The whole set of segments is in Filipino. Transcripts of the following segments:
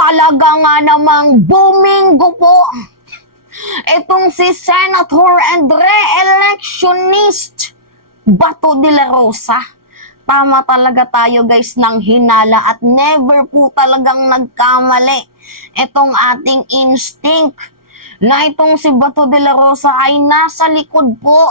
Talaga nga namang Domingo po. Itong si Senator and re-electionist Bato de la Rosa. Tama talaga tayo guys ng hinala at never po talagang nagkamali. Itong ating instinct na itong si Bato de la Rosa ay nasa likod po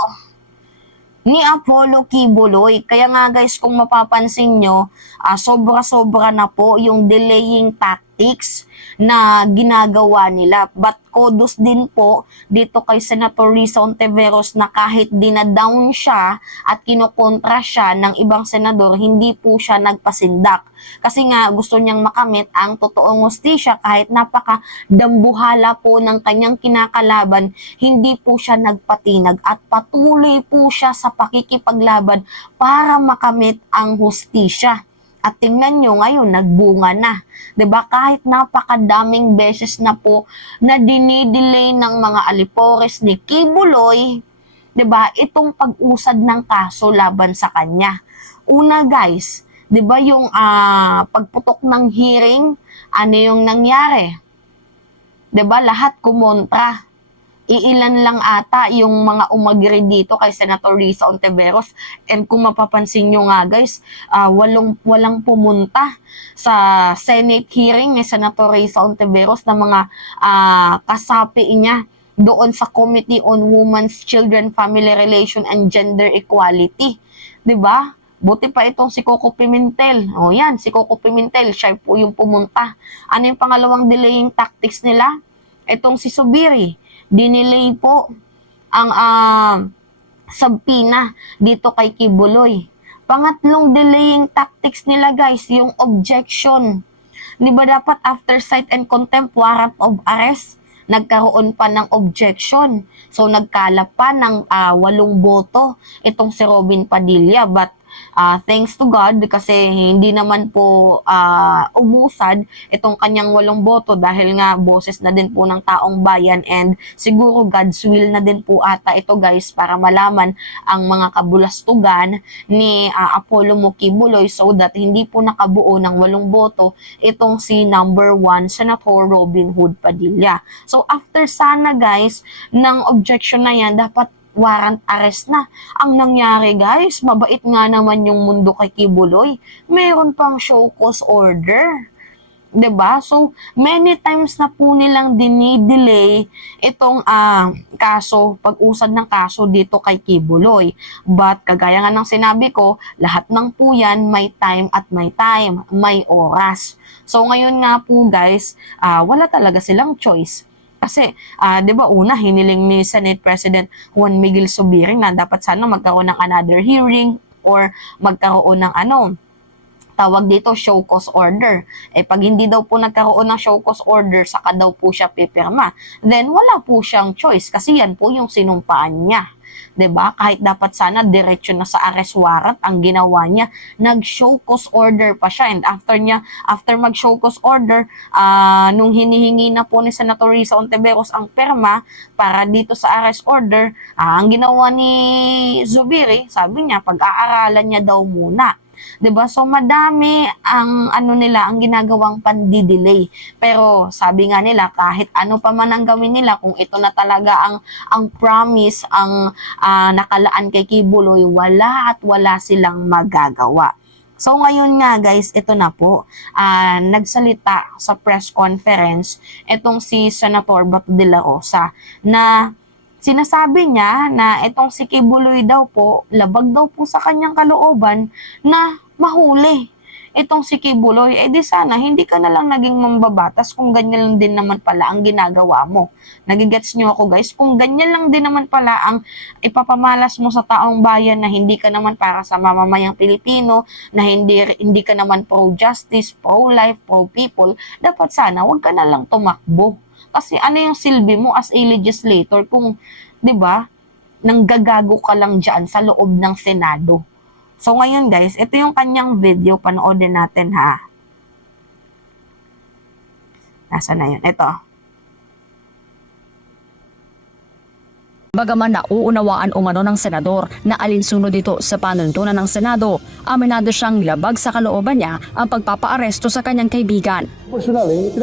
ni Apollo Kibuloy. Kaya nga guys, kung mapapansin nyo, sobra-sobra na po yung delaying tactics na ginagawa nila. But kudos din po dito kay Senator Risa Ontiveros na kahit dinadown siya at kinukontra siya ng ibang senador, hindi po siya nagpasindak. Kasi nga gusto niyang makamit ang totoong hustisya kahit napaka-dambuhala po ng kanyang kinakalaban, hindi po siya nagpatinag at patuloy po siya sa pakikipaglaban para makamit ang hustisya. At tingnan nyo ngayon, nagbunga na. 'Di ba? Kahit napakadaming beses na po na dinidelay ng mga alipores ni Kibuloy, 'di ba? Itong pag-usad ng kaso laban sa kanya. Una guys, 'di ba yung pagputok ng hearing, ano yung nangyari? 'Di ba? Lahat kumontra. Iilan lang ata yung mga umagri dito kay Senator Risa Ontiveros. And kung mapapansin nyo nga guys, walang pumunta sa Senate hearing ni Senator Risa Ontiveros na mga kasapi niya doon sa Committee on Women's, Children, Family Relation and Gender Equality. 'Di ba? Buti pa itong si Coco Pimentel. O yan, si Coco Pimentel, siya po yung pumunta. Ano yung pangalawang delaying tactics nila? Itong si Zubiri. Dinelay po ang subpoena dito kay Kibuloy. Pangatlong delaying tactics nila guys, yung objection. Di ba dapat after sight and contempt warrant of arrest, nagkaroon pa ng objection. So nagkalap pa ng 8 boto itong si Robin Padilla. But thanks to God kasi hindi naman po umusad itong kanyang 8 boto dahil nga boses na din po ng taong bayan and siguro God's will na din po ata ito guys para malaman ang mga kabulastugan ni Apollo Kibuloy so that hindi po nakabuo ng 8 boto itong si number 1 Senator Robin Hood Padilla. So after sana guys ng objection na yan dapat warrant arrest na. Ang nangyari guys, mabait nga naman yung mundo kay Kibuloy. Meron pang show cause order. 'Di ba? So, many times na po nilang dinidelay itong kaso, pag-usad ng kaso dito kay Kibuloy. But kagaya nga ng sinabi ko, lahat ng po yan may time at may time, may oras. So ngayon nga po guys, wala talaga silang choice. Kasi, 'di ba una hiniling ni Senate President Juan Miguel Zubiri na dapat sana magkaroon ng another hearing or magkaroon ng tawag dito show cause order. Pag hindi daw po nagkaroon ng show cause order, saka daw po siya pipirma. Then wala po siyang choice kasi yan po yung sinumpaan niya. 'Di ba? Kahit dapat sana diretso na sa arrest warrant ang ginawa niya, nag-show cause order pa siya and after mag-show cause order, nung hinihingi na po ni Senator Risa Ontiveros ang perma para dito sa arrest order, ang ginawa ni Zubiri, sabi niya pag-aaralan niya daw muna. 'Di ba? So madami ang ang ginagawang pandidelay. Pero sabi nga nila kahit ano pa man ang gawin nila kung ito na talaga ang promise ang nakalaan kay Kibuloy, wala silang magagawa. So ngayon nga guys, ito na po, nagsalita sa press conference itong si Senator Bato de la Rosa na sinasabi niya na itong si Kibuloy daw po, labag daw po sa kanyang kalooban na mahuli. Itong si Kibuloy, di sana hindi ka na lang naging mambabatas kung ganyan lang din naman pala ang ginagawa mo. Nagigets niyo ako guys? Kung ganyan lang din naman pala ang ipapamalas mo sa taong bayan na hindi ka naman para sa mamamayang Pilipino, na hindi ka naman pro-justice, pro-life, pro-people, dapat sana wag ka na lang tumakbo. Kasi ano yung silbi mo as a legislator kung, 'di ba, nanggagago ka lang diyan sa loob ng Senado. So ngayon guys, ito yung kanyang video, panoodin natin ha. Nasaan na yun? Ito. Bagaman nauunawaan umano ng senador na alinsunod dito sa panuntunan ng Senado, aminado siyang labag sa kalooban niya ang pagpapaaresto sa kanyang kaibigan. Personally,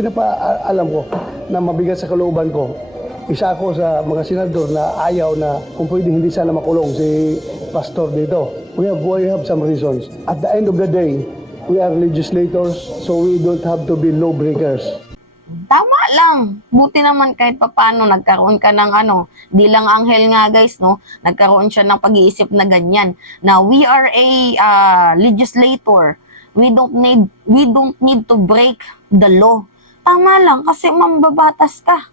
pinapaalam ko na mabigat sa kalooban ko. Isa ako sa mga senador na ayaw na kung pwede hindi sana makulong si pastor dito. We have some reasons. At the end of the day, we are legislators, so we don't have to be lawbreakers. Tama lang. Buti naman kahit papaano nagkaroon ka ng di lang anghel nga guys, no? Nagkaroon siya ng pag-iisip na ganyan. Na we are a legislator. We don't need to break the law. Tama lang kasi mambabatas ka.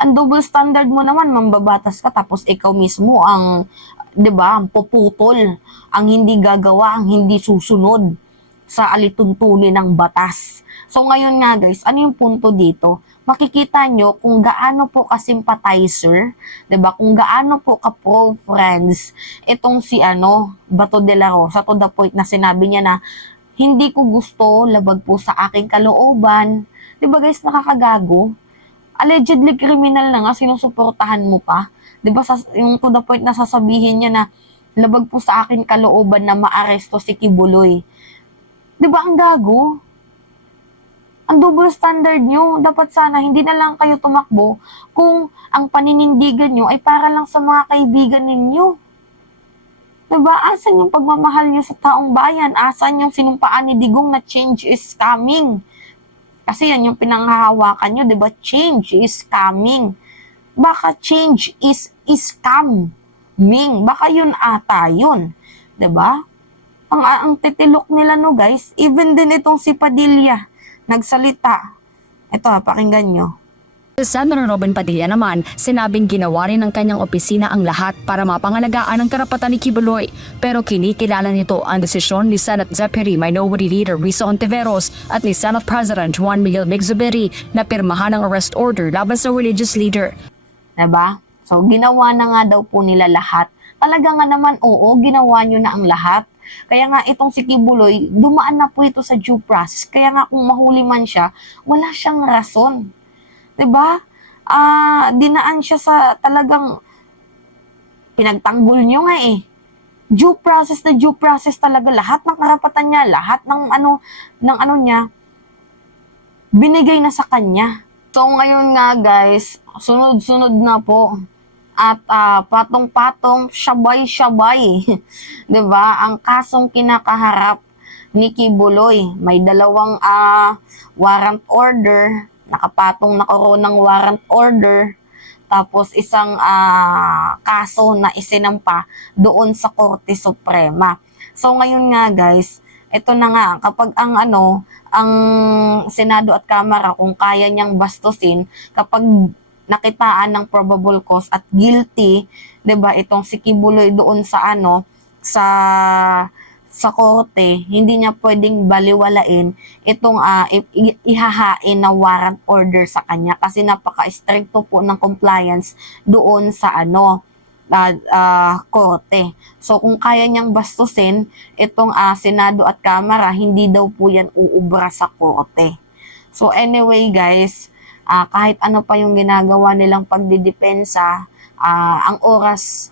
Ang double standard mo naman, mambabatas ka tapos ikaw mismo ang 'di ba, ang puputol, ang hindi gagawa, ang hindi susunod sa alituntunin ng batas. So ngayon nga guys, ano yung punto dito? Makikita nyo kung gaano po ka-sympathizer, 'di ba? Kung gaano po ka-pro-friends itong si Bato de la Rosa, to the point na sinabi niya na hindi ko gusto labag po sa aking kalooban. 'Di ba guys, nakakagago? Allegedly criminal na nga, sinusuportahan mo pa. 'Di ba yung to the point na sasabihin niya na labag po sa akin kalooban na maaresto si Kibuloy. 'Di ba ang gago? Ang double standard nyo. Dapat sana hindi na lang kayo tumakbo kung ang paninindigan nyo ay para lang sa mga kaibigan ninyo. 'Di ba? Asan yung pagmamahal nyo sa taong bayan? Asan yung sinumpaan ni Digong na change is coming? Kasi yan yung pinanghahawakan nyo, 'di ba? Change is coming. Baka change is coming. Baka yun ata yun. 'Di ba? Ang titilok nila no guys, even din itong si Padilla nagsalita. Ito, pakinggan nyo. Senator Robin Padilla naman, sinabing ginawa rin ng kanyang opisina ang lahat para mapangalagaan ang karapatan ni Kibuloy. Pero kinikilala nito ang desisyon ni Senate Deputy Minority Leader Risa Ontiveros at ni Senate President Juan Miguel Migzubiri na pirmahan ang arrest order laban sa religious leader. Diba? So, ginawa na nga daw po nila lahat. Talaga nga naman, oo, ginawa nyo na ang lahat. Kaya nga itong si Kibuloy, dumaan na po ito sa due process. Kaya nga kung mahuli man siya, wala siyang rason. 'Di ba? Dinaan siya sa talagang pinagtanggol nyo nga eh. Due process talaga. Lahat ng karapatan niya, lahat ng ano niya, binigay na sa kanya. So ngayon nga guys, sunod-sunod na po. At patong-patong, syabay-syabay. 'Di ba? Ang kasong kinakaharap ni Kibuloy, may dalawang warrant order, nakapatong na ng warrant order, tapos isang kaso na isinampa doon sa Korte Suprema. So ngayon nga guys, ito na nga kapag ang Senado at Kamara kung kaya niyang bastusin kapag nakitaan ng probable cause at guilty, 'di ba? Itong si Kibuloy doon sa sa korte, hindi niya pwedeng baliwalain itong ihahain na warrant order sa kanya kasi napaka-stricto po ng compliance doon sa korte. So kung kaya niyang bastusin itong Senado at Kamara, hindi daw po yan uubra sa korte. So anyway guys, kahit ano pa yung ginagawa nilang pagdidepensa, ang oras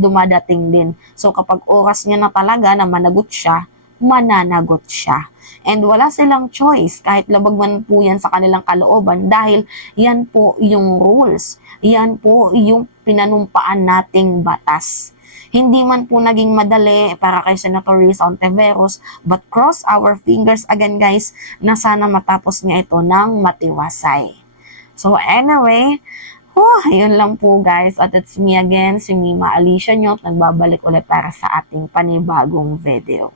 dumadating din. So kapag oras niya na talaga na managot siya, mananagot siya. And wala silang choice kahit labag man po yan sa kanilang kalooban dahil yan po yung rules. Yan po yung pinanumpaan nating batas. Hindi man po naging madali para kay Senator Risa Ontiveros, but cross our fingers again guys na sana matapos niya ito ng matiwasay. So anyway, ayun lang po guys, at it's me again, si Mima Alicia Nyot, nagbabalik ulit para sa ating panibagong video.